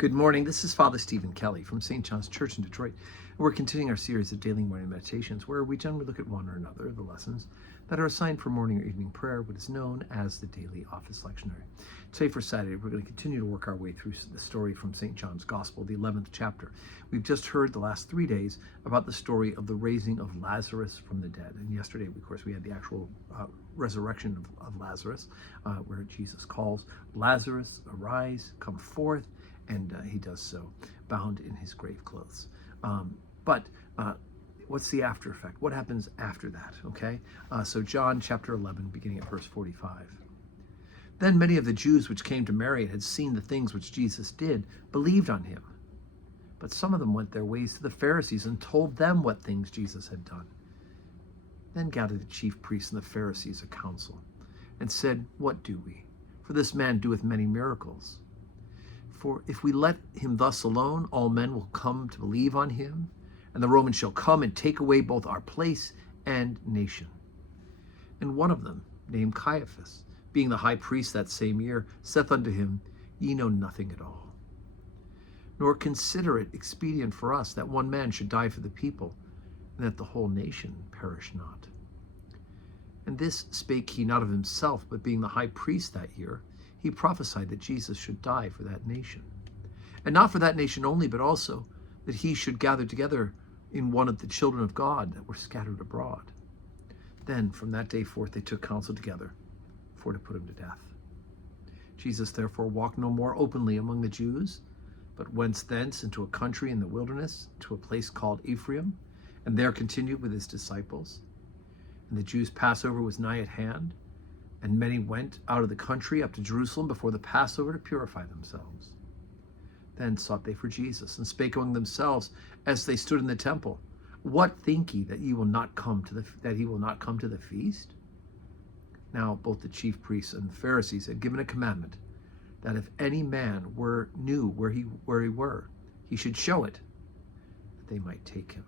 Good morning. This is Father Stephen Kelly from St. John's Church in Detroit. And we're continuing our series of daily morning meditations where we generally look at one or another of the lessons that are assigned for morning or evening prayer, what is known as the daily office lectionary. Today for Saturday, we're going to continue to work our way through the story from St. John's Gospel, the 11th chapter. We've just heard the last 3 days about the story of the raising of Lazarus from the dead. And yesterday, of course, we had the actual resurrection of Lazarus, where Jesus calls, "Lazarus, arise, come forth." And he does so, bound in his grave clothes. But what's the after effect? What happens after that? Okay, so John chapter 11, beginning at verse 45. Then many of the Jews which came to Mary and had seen the things which Jesus did believed on him. But some of them went their ways to the Pharisees and told them what things Jesus had done. Then gathered the chief priests and the Pharisees a council, and said, "What do we? For this man doeth many miracles. For if we let him thus alone, all men will come to believe on him, and the Romans shall come and take away both our place and nation." And one of them, named Caiaphas, being the high priest that same year, saith unto him, "Ye know nothing at all, nor consider it expedient for us that one man should die for the people, and that the whole nation perish not." And this spake he not of himself, but being the high priest that year, he prophesied that Jesus should die for that nation. And not for that nation only, but also that he should gather together in one of the children of God that were scattered abroad. Then from that day forth they took counsel together for to put him to death. Jesus therefore walked no more openly among the Jews, but went thence into a country in the wilderness, to a place called Ephraim, and there continued with his disciples. And the Jews' Passover was nigh at hand, and many went out of the country up to Jerusalem before the Passover to purify themselves. Then sought they for Jesus, and spake among themselves as they stood in the temple, "What think ye, that he will not come to the feast?" Now both the chief priests and the Pharisees had given a commandment that if any man knew where he were, he should show it, that they might take him.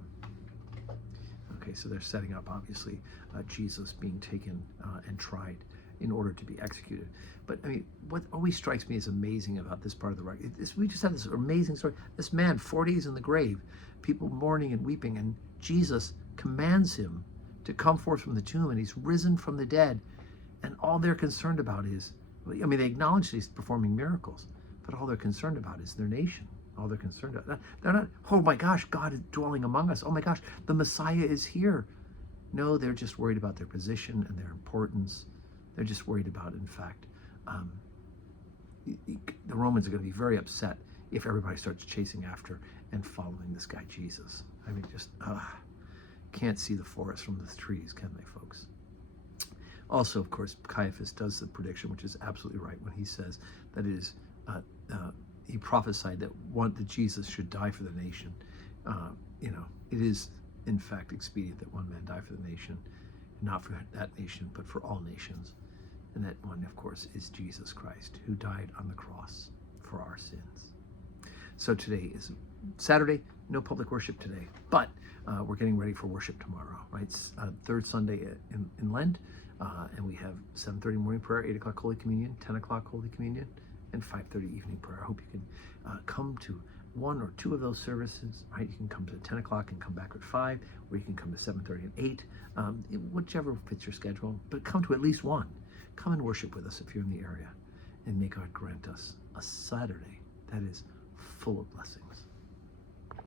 Okay, so they're setting up, obviously, Jesus being taken and tried in order to be executed. But I mean, what always strikes me as amazing about this part of the record is we just have this amazing story. This man, 40 days in the grave, people mourning and weeping, and Jesus commands him to come forth from the tomb, and he's risen from the dead. And all they're concerned about is, I mean, they acknowledge he's performing miracles, but all they're concerned about is their nation. All they're concerned about. They're not, "Oh my gosh, God is dwelling among us. Oh my gosh, the Messiah is here." No, they're just worried about their position and their importance. They're just worried about, in fact, the Romans are going to be very upset if everybody starts chasing after and following this guy Jesus. I mean, just can't see the forest from the trees, can they, folks? Also, of course, Caiaphas does the prediction, which is absolutely right, when he says that it is, he prophesied that Jesus should die for the nation. It is, in fact, expedient that one man die for the nation, not for that nation, but for all nations. And that one, of course, is Jesus Christ, who died on the cross for our sins. So today is Saturday, no public worship today, but we're getting ready for worship tomorrow, right? It's third Sunday in Lent, and we have 7:30 morning prayer, 8 o'clock Holy Communion, 10 o'clock Holy Communion, and 5:30 evening prayer. I hope you can come to one or two of those services, right? You can come to 10 o'clock and come back at 5, or you can come to 7:30 and 8, whichever fits your schedule, but come to at least one. Come and worship with us if you're in the area, and may God grant us a Saturday that is full of blessings.